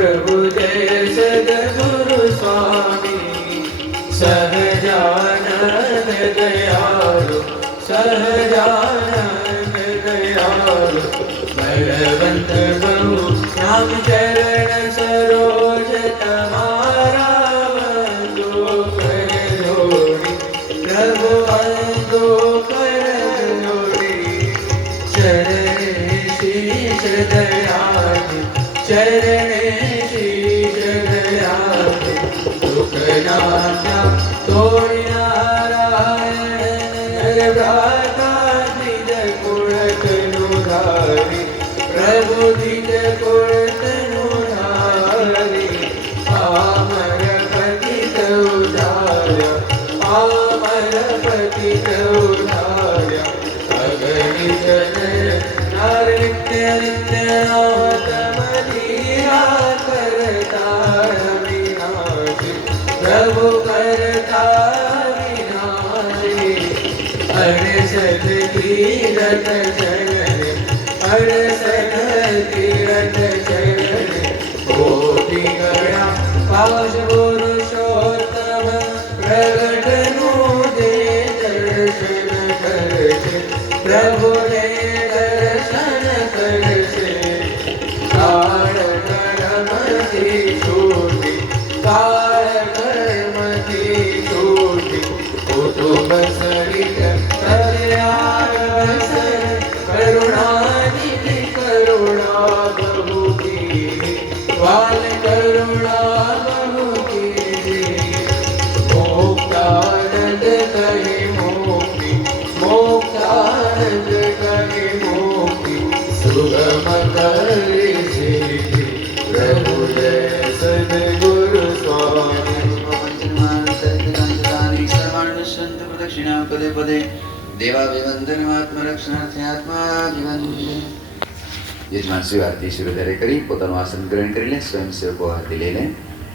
प्रभु जय सद्गुरु स्वामी सहजानंद दयालु सहजानंद दयालु बलवंत बहु नाम चरण सरोज तुम्हारा वंदो कर जोड़ी प्रभु वंदो कर जोड़ी चरण शीश दयालु चरण शीश दयालु दुख नाथा तोरि नारायण भ्राता निज कुल तनुधारी प्रभु निज कुल तनुधारी पामर पतित उद्धार्य पामर पतित उद्धार्य अगणित नृत्य नित्य नाथमलीला करता विनाशी प्रभु करता विनाशी अड़सठ तीरथ चरण अड़सठ तीरथ चरण कोटि गया पाश पुरुषोत्तम प्रगट नु दे दर्शन करछे प्रभु ने दर्शन करछे काल कर्मति छूटी काल कर्मति छूटी कुटुंब सरित कल्याण बसर करुणानिधि करुणा बहु कीनी वाल करुणा बहु कीनी मोक्तानंद कहे मोक्ति मोक्तानंद कहे मोक्ति सुगम करे सिद्धि प्रभु जय सद्गुरु स्वामी दक्षिणा पदे पदे देवाभिवंदन आत्मरक्षणार्थे आत्माभिवंदन યજમાન શ્રી આરતી શરૂ કરી પોતાનું આસન ગ્રહણ કરી લે સ્વયંસેવકો આરતી લઈને